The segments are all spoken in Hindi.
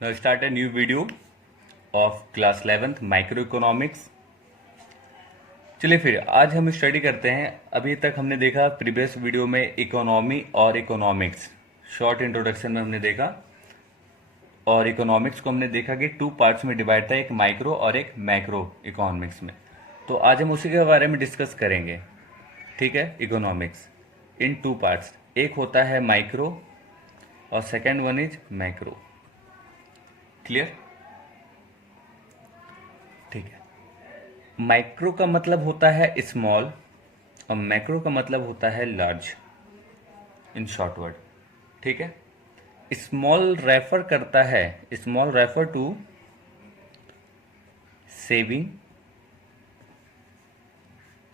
Now start a new video of class 11th micro economics. चलिए फिर आज हम स्टडी करते हैं। अभी तक हमने देखा प्रीवियस वीडियो में इकोनॉमी और इकोनॉमिक्स, शॉर्ट इंट्रोडक्शन में हमने देखा, और इकोनॉमिक्स को हमने देखा कि टू पार्ट्स में डिवाइड था, एक माइक्रो और एक मैक्रो इकोनॉमिक्स में। तो आज हम उसी के बारे में डिस्कस करेंगे। ठीक है, इकोनॉमिक्स इन टू पार्ट्स, एक होता है माइक्रो और second one is macro. Clear? ठीक है। माइक्रो का मतलब होता है स्मॉल और मैक्रो का मतलब होता है लार्ज, इन शॉर्ट वर्ड। ठीक है। स्मॉल रेफर करता है, small refer to saving,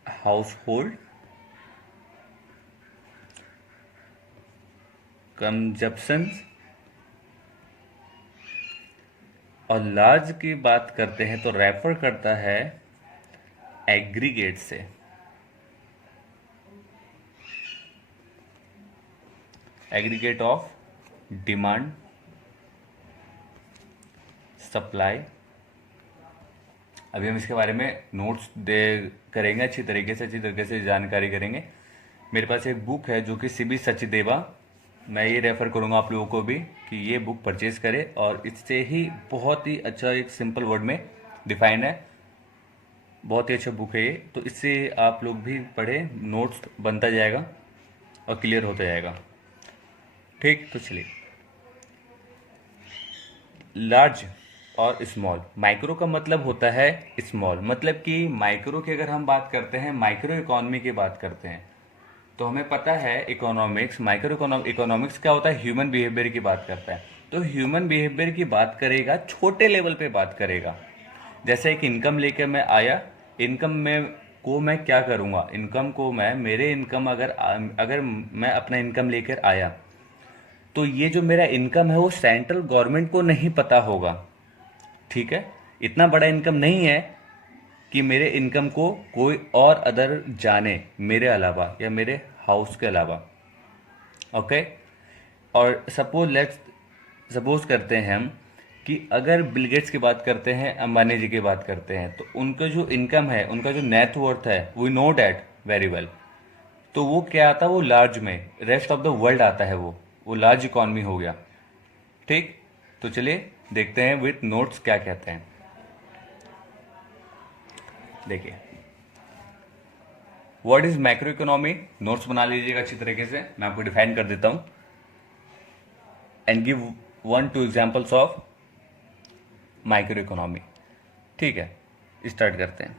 household, consumption, और लार्ज की बात करते हैं तो रेफर करता है एग्रीगेट से। Aggregate of demand, supply. अभी हम इसके बारे में नोट्स दे करेंगे, अच्छी तरीके से जानकारी करेंगे। मेरे पास एक बुक है जो कि सीबी सचदेवा, मैं ये रेफर करूंगा आप लोगों को भी कि ये बुक परचेज करें, और इससे ही बहुत ही अच्छा एक सिंपल वर्ड में डिफाइन है, बहुत ही अच्छा बुक है ये। तो इससे आप लोग भी पढ़े, नोट्स बनता जाएगा और क्लियर होता जाएगा। ठीक, तो चलिए, लार्ज और स्मॉल। माइक्रो का मतलब होता है स्मॉल, मतलब कि माइक्रो की अगर हम बात करते हैं, माइक्रो इकोनॉमी की बात करते हैं, तो हमें पता है इकोनॉमिक्स, माइक्रो इकोनॉमिक्स क्या होता है, ह्यूमन बिहेवियर की बात करता है। तो ह्यूमन बिहेवियर की बात करेगा, छोटे लेवल पे बात करेगा। जैसे एक इनकम लेकर मैं आया, इनकम में को मैं क्या करूँगा, इनकम को मैं, मेरे इनकम अगर मैं अपना इनकम लेकर आया, तो ये जो मेरा इनकम है वो सेंट्रल गवर्नमेंट को नहीं पता होगा। ठीक है, इतना बड़ा इनकम नहीं है कि मेरे इनकम को कोई और अदर जाने मेरे अलावा या मेरे हाउस के अलावा। ओके। और सपोज करते हैं हम कि अगर बिल गेट्स की बात करते हैं, अंबानी जी की बात करते हैं, तो उनका जो इनकम है, उनका जो नेट वर्थ है, we know that very well. तो वो क्या आता है, वो लार्ज में, रेस्ट ऑफ द वर्ल्ड आता है, वो लार्ज इकॉनमी हो गया। ठीक, तो चलिए देखते हैं विथ नोट्स क्या कहते हैं। देखिए, what is macro economy, notes बना लीजिएगा अच्छी तरीके से, मैं आपको डिफाइन कर देता हूं and give 1-2 examples of micro economy. ठीक है, स्टार्ट करते हैं।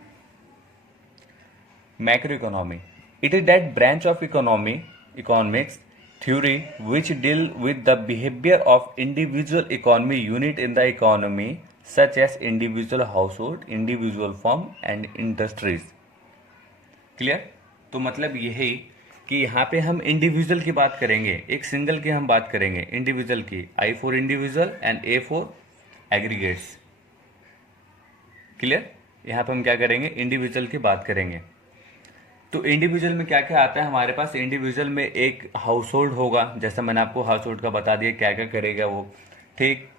Macro economy, it is that branch of economics theory which deal with the behavior of individual economy unit in the economy, such as individual household, individual firm and industries. Clear? तो मतलब यही कि यहाँ पे हम इंडिविजुअल की बात करेंगे, एक सिंगल की हम बात करेंगे, इंडिविजुअल की, I for individual and A for aggregates. Clear? यहाँ पे हम क्या करेंगे, इंडिविजुअल की बात करेंगे। तो इंडिविजुअल में क्या क्या आता है हमारे पास, इंडिविजुअल में एक हाउस होल्ड होगा, जैसा मैंने आपको हाउस होल्ड का बता दिया क्या क्या करेगा वो। ठीक,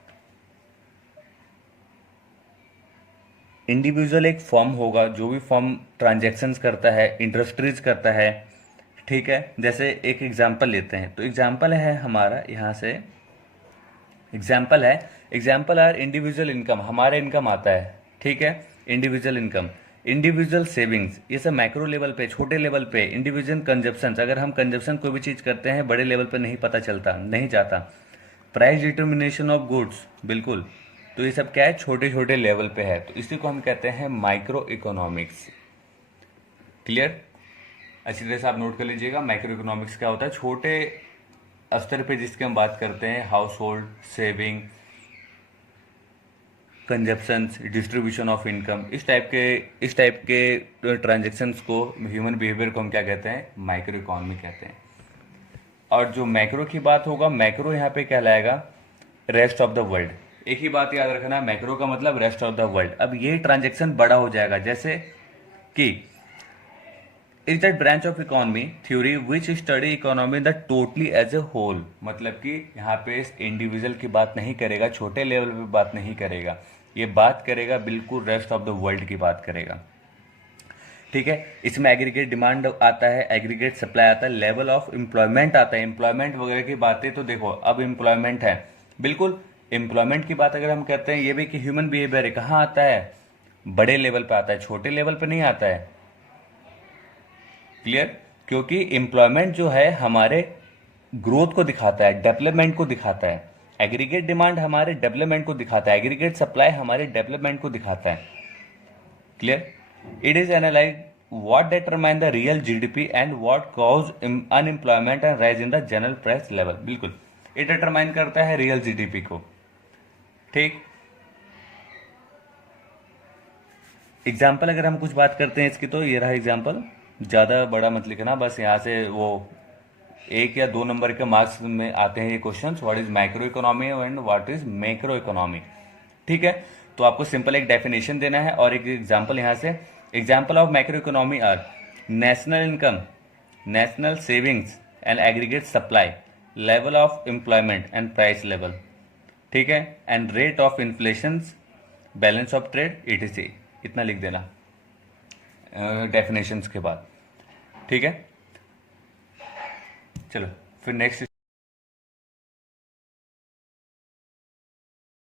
इंडिविजुअल एक फॉर्म होगा, जो भी फॉर्म ट्रांजैक्शंस करता है, इंडस्ट्रीज करता है। ठीक है, जैसे एक एग्जांपल लेते हैं, तो एग्जांपल है हमारा यहाँ से, एग्जांपल आर इंडिविजुअल इनकम, हमारा इनकम आता है। ठीक है, इंडिविजुअल इनकम, इंडिविजुअल सेविंग्स, ये सब मैक्रो लेवल पे, छोटे लेवल पे। इंडिविजुअल कंजप्शन, अगर हम कंजप्शन कोई भी चीज़ करते हैं बड़े लेवल पे नहीं पता चलता, नहीं जाता। प्राइस डिटर्मिनेशन ऑफ गुड्स, बिल्कुल। तो ये सब क्या है, छोटे छोटे लेवल पे है, तो इसी को हम कहते हैं माइक्रो इकोनॉमिक्स। क्लियर? अच्छी तरह से आप नोट कर लीजिएगा, माइक्रो इकोनॉमिक्स क्या होता है, छोटे स्तर पे जिसकी हम बात करते हैं, house hold, saving, consumptions, distribution of income, इस टाइप के ट्रांजेक्शन्स को, ह्यूमन बिहेवियर को हम क्या कहते हैं, माइक्रो इकोनॉमी कहते हैं। और जो मैक्रो की बात होगा, मैक्रो यहाँ पे कहलाएगा रेस्ट ऑफ द वर्ल्ड। एक ही बात याद रखना, मैक्रो का मतलब रेस्ट ऑफ द वर्ल्ड। अब ये ट्रांजेक्शन बड़ा हो जाएगा, जैसे कि is that branch of economy theory which study economy the totally as a whole, मतलब कि यहाँ पे इंडिविजुअल की बात नहीं करेगा, छोटे लेवल पे बात नहीं करेगा, ये बात करेगा बिल्कुल रेस्ट ऑफ द वर्ल्ड की बात करेगा। ठीक है, इसमें एग्रीगेट डिमांड आता है, एग्रीगेट सप्लाई आता है, लेवल ऑफ एम्प्लॉयमेंट आता है, एम्प्लॉयमेंट वगैरह की बातें। तो देखो अब एम्प्लॉयमेंट है, बिल्कुल एम्प्लॉयमेंट की बात अगर हम करते हैं, ये भी कि ह्यूमन बिहेवियर है, कहाँ आता है, बड़े लेवल पे आता है, छोटे लेवल पे नहीं आता है। क्लियर, क्योंकि एम्प्लॉयमेंट जो है हमारे ग्रोथ को दिखाता है, डेवलपमेंट को दिखाता है। एग्रीगेट डिमांड हमारे डेवलपमेंट को दिखाता है, एग्रीगेट सप्लाई हमारे डेवलपमेंट को दिखाता है। Clear, it is analyzed what determine the real GDP and what cause unemployment and rise in the general price level। बिल्कुल ये डिटरमाइन करता है रियल जीडीपी को। ठीक, एग्जाम्पल अगर हम कुछ बात करते हैं इसकी, तो ये रहा एग्जाम्पल, ज़्यादा बड़ा मत लिखना, बस यहाँ से वो 1 या 2 नंबर के मार्क्स में आते हैं ये questions. What is micro economy and what is macro economy. ठीक है, तो आपको सिंपल एक डेफिनेशन देना है और एक एग्जाम्पल यहाँ से। Example of micro economy are national income, national savings and aggregate supply, level of employment and price level. ठीक है, and rate of inflation, balance of trade, etc। इतना लिख देना डेफिनेशंस के बाद। ठीक है, चलो फिर नेक्स्ट